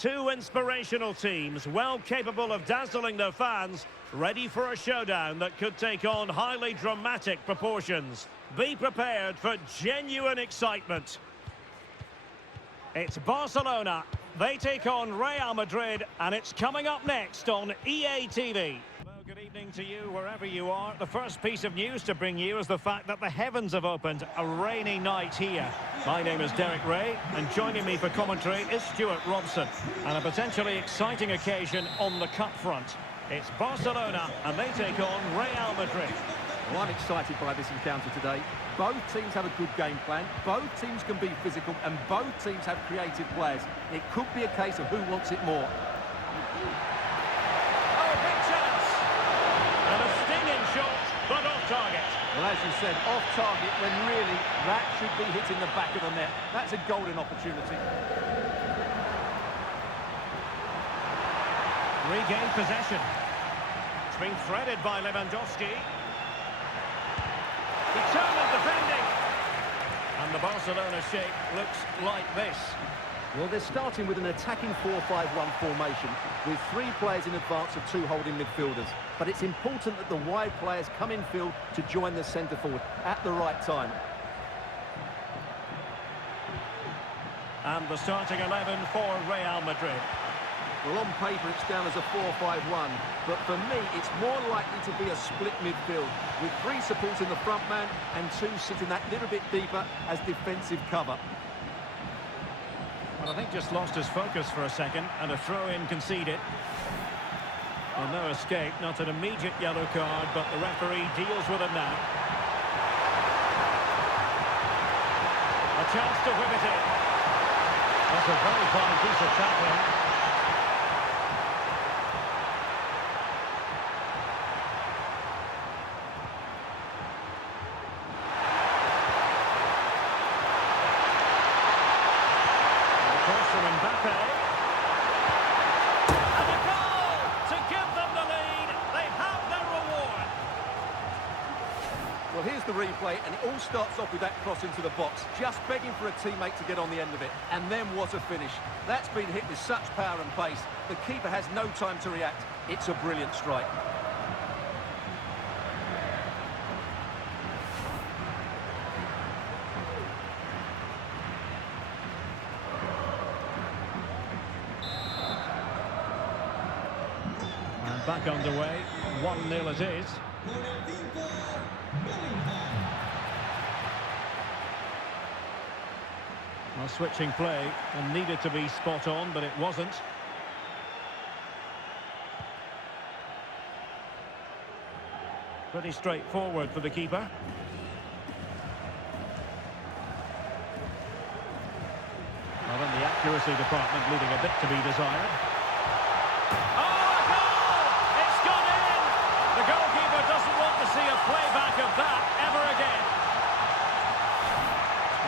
Two inspirational teams, well capable of dazzling their fans, ready for a showdown that could take on highly dramatic proportions. Be prepared for genuine excitement. It's Barcelona. They take on Real Madrid, and it's coming up next on EA TV. Well, good evening to you wherever you are. The first piece of news to bring you is the fact that the heavens have opened. A rainy night here. My name is Derek Ray, and joining me for commentary is Stuart Robson. And a potentially exciting occasion on the cup front. It's Barcelona, and they take on Real Madrid. Well, I'm excited by this encounter today. Both teams have a good game plan, both teams can be physical, and both teams have creative players. It could be a case of who wants it more. Oh, big chance! And a stinging shot, but off target. Well, as you said, off target when really that should be hitting the back of the net. That's a golden opportunity. Regained possession. It's been threaded by Lewandowski. Determined defending. And the Barcelona shape looks like this. Well, they're starting with an attacking 4-5-1 formation with three players in advance of two holding midfielders. But it's important that the wide players come in field to join the centre forward at the right time. And the starting 11 for Real Madrid. Well, on paper it's down as a 4-5-1, but for me it's more likely to be a split midfield with three supporting the front man and two sitting that little bit deeper as defensive cover. Well, I think just lost his focus for a second, and a throw-in conceded. Well, no escape, not an immediate yellow card, but the referee deals with it now. A chance to whip it in. That's a very fine piece of tackling. Well, here's the replay, and it all starts off with that cross into the box, just begging for a teammate to get on the end of it. And then what a finish. That's been hit with such power and pace. The keeper has no time to react. It's a brilliant strike. And back underway, 1-0 it is. Well, switching play and needed to be spot on, but it wasn't. Pretty straightforward for the keeper. Well, then the accuracy department leaving a bit to be desired. Oh, a goal! It's gone in! The goalkeeper doesn't want to see a playback of that ever again.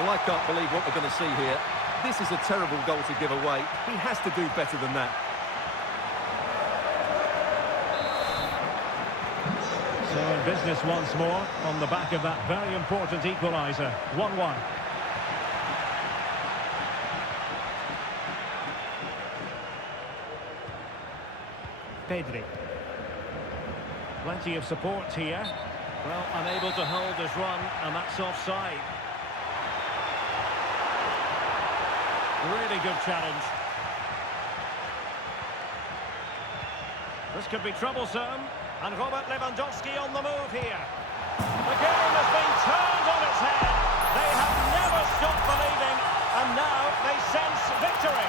Well, I can't believe what we're going to see here. This is a terrible goal to give away. He has to do better than that. So in business once more on the back of that very important equaliser. 1-1. Pedri. Plenty of support here. Well, unable to hold his run, and that's offside. Really good challenge. This could be troublesome. And Robert Lewandowski on the move here. The game has been turned on its head. They have never stopped believing, and now they sense victory.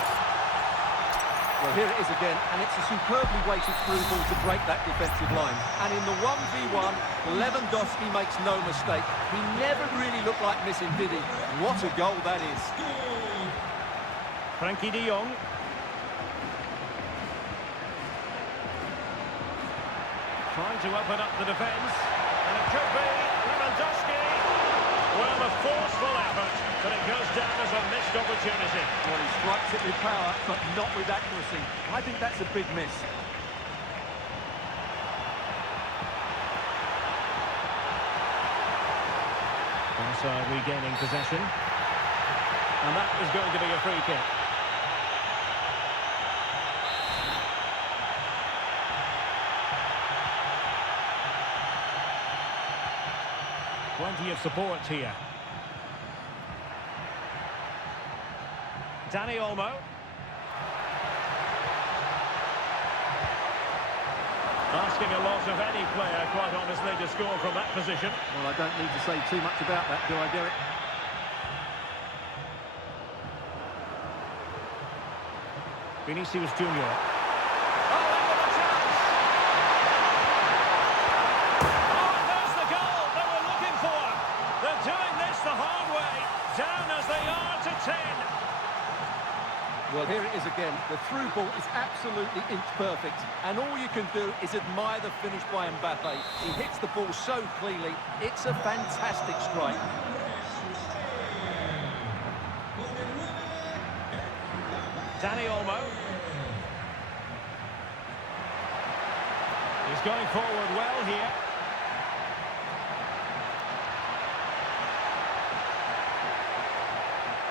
Well, here it is again, and it's a superbly weighted through ball to break that defensive line. And in the 1v1, Lewandowski makes no mistake. He never really looked like missing, did he? What a goal that is. Frankie de Jong. Trying to open up the defence. And it could be Lewandowski. Well, a forceful effort, but it goes down as a missed opportunity. Well, he strikes it with power, but not with accuracy. I think that's a big miss. Also regaining possession. And that is going to be a free kick. plenty of support here. Dani Olmo. Asking a lot of any player, quite honestly, to score from that position. Well, I don't need to say too much about that, do I, Derek? Vinicius Junior. Oh, into the chance! Oh, there's the goal they were looking for. They're doing this the hard way, down as they are to 10. Well, here it is again. The through ball is absolutely inch perfect, and all you can do is admire the finish by Mbappe. He hits the ball so cleanly. It's a fantastic strike. Dani Olmo. He's going forward well here.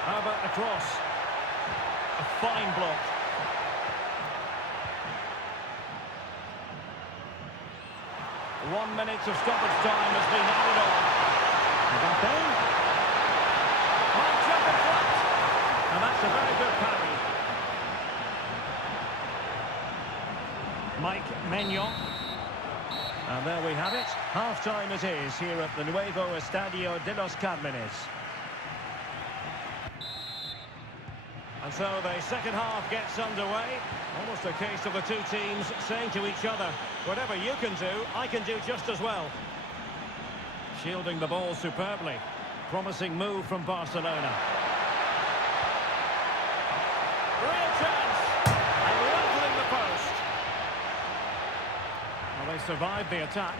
How about the cross? A fine block. One minute of stoppage time has been added on. Mbappe. Marks up in front. And that's a very good parry. Mike Maignan. And there we have it. Half-time it is here at the Nuevo Estadio de los Cármenes. And so the second half gets underway. Almost a case of the two teams saying to each other, whatever you can do, I can do just as well. Shielding the ball superbly. Promising move from Barcelona. Real chance! And leveling the post. Well, they survived the attack.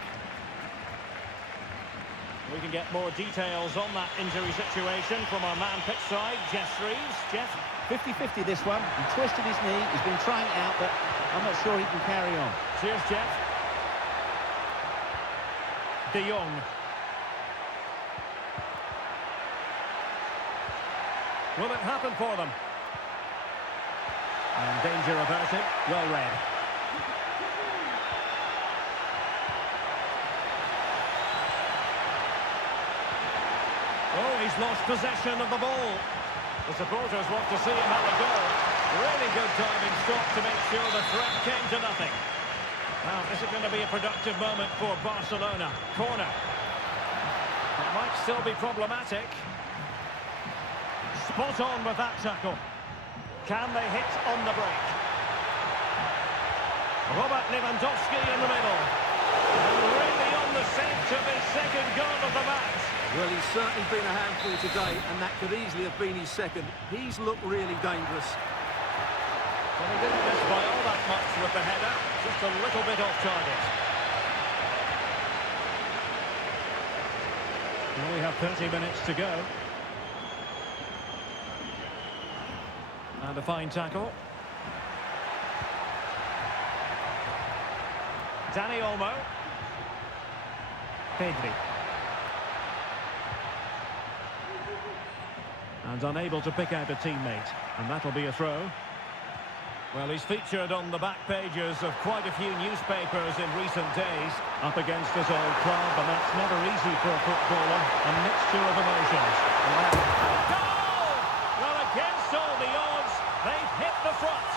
We can get more details on that injury situation from our man pitch side, Jeff Reeves. Jeff? 50-50 this one. He twisted his knee. He's been trying it out, but I'm not sure he can carry on. Cheers, Jeff. De Jong. Will it happen for them? And danger averted. Well read. Oh, he's lost possession of the ball. The supporters want to see him have a go. Really good diving stop to make sure the threat came to nothing. Now, is it going to be a productive moment for Barcelona? Corner. It might still be problematic. Spot on with that tackle. Can they hit on the break? Robert Lewandowski in the middle. And really on the scent of his second goal of the match. Well, he's certainly been a handful today, and that could easily have been his second. He's looked really dangerous. Well, he didn't miss by all that much with the header, just a little bit off target. Well, we have 30 minutes to go. And a fine tackle. Dani Olmo. Pedri. And unable to pick out a teammate. And that'll be a throw. Well, he's featured on the back pages of quite a few newspapers in recent days. Up against his old club, and that's never easy for a footballer. A mixture of emotions. Goal! Well, against all the odds, they've hit the front.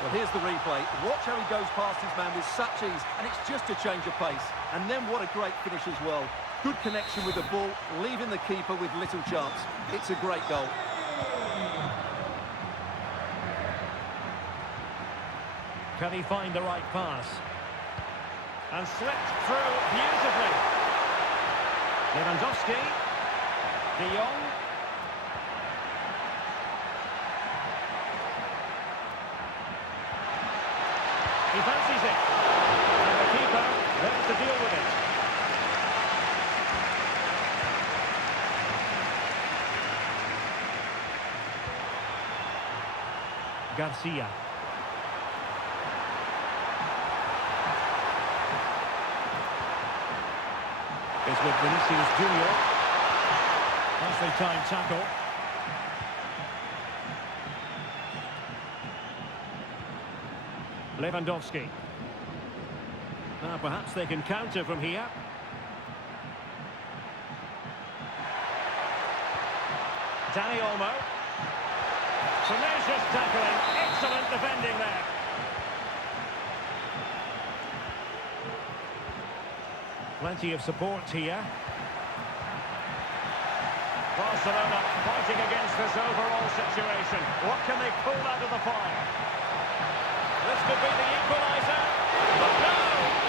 Well, here's the replay. Watch how he goes past his man with such ease, and it's just a change of pace. And then what a great finish as well. Good connection with the ball, leaving the keeper with little chance. It's a great goal. Can he find the right pass? And slipped through beautifully. Lewandowski. De Jong. He fancies it. And the keeper there to deal with it. Garcia. Is with Vinicius Junior. Nicely timed tackle. Lewandowski. Now perhaps they can counter from here. Danny Olmo. Tenacious tackling. Excellent defending there. Plenty of support here. Barcelona fighting against this overall situation. What can they pull out of the fire? This could be the equaliser. But no!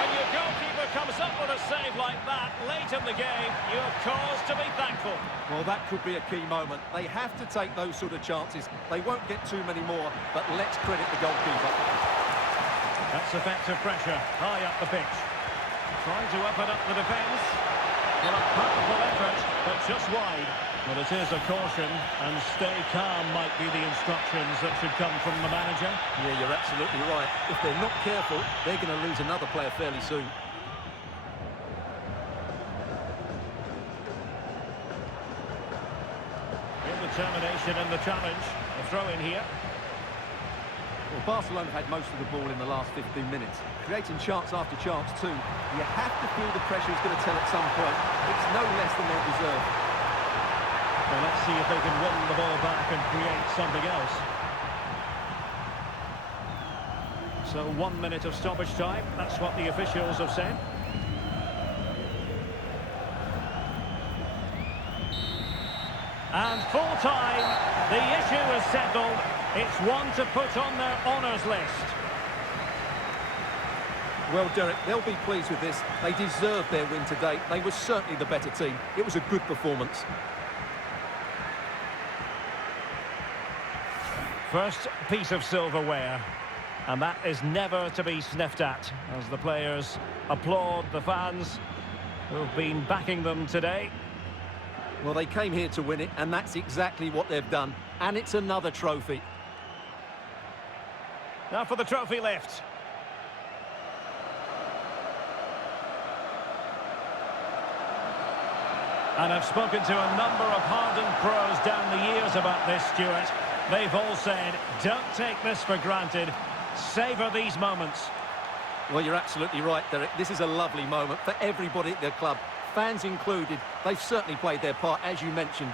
When your goalkeeper comes up with a save like that late in the game, you have cause to be thankful. Well, that could be a key moment. They have to take those sort of chances. They won't get too many more, but let's credit the goalkeeper. That's effective pressure high up the pitch. Trying to open up the defence. Well, a powerful effort, but just wide. But it is a caution, and stay calm might be the instructions that should come from the manager. Yeah, you're absolutely right. If they're not careful, they're going to lose another player fairly soon. In determination and the challenge. A throw in here. Well, Barcelona have had most of the ball in the last 15 minutes, creating chance after chance too. You have to feel the pressure is going to tell at some point. It's no less than they deserve. Well, let's see if they can win the ball back and create something else. So 1 minute of stoppage time, that's what the officials have said. And full time, the issue is settled. It's one to put on their honours list. Well, Derek, they'll be pleased with this. They deserved their win today. They were certainly the better team. It was a good performance. First piece of silverware, and that is never to be sniffed at, as the players applaud the fans who've been backing them today. Well, they came here to win it, and that's exactly what they've done. And it's another trophy. Now for the trophy lift. And I've spoken to a number of hardened pros down the years about this, Stuart. They've all said, don't take this for granted. Savour these moments. Well, you're absolutely right, Derek. This is a lovely moment for everybody at their club, fans included. They've certainly played their part, as you mentioned.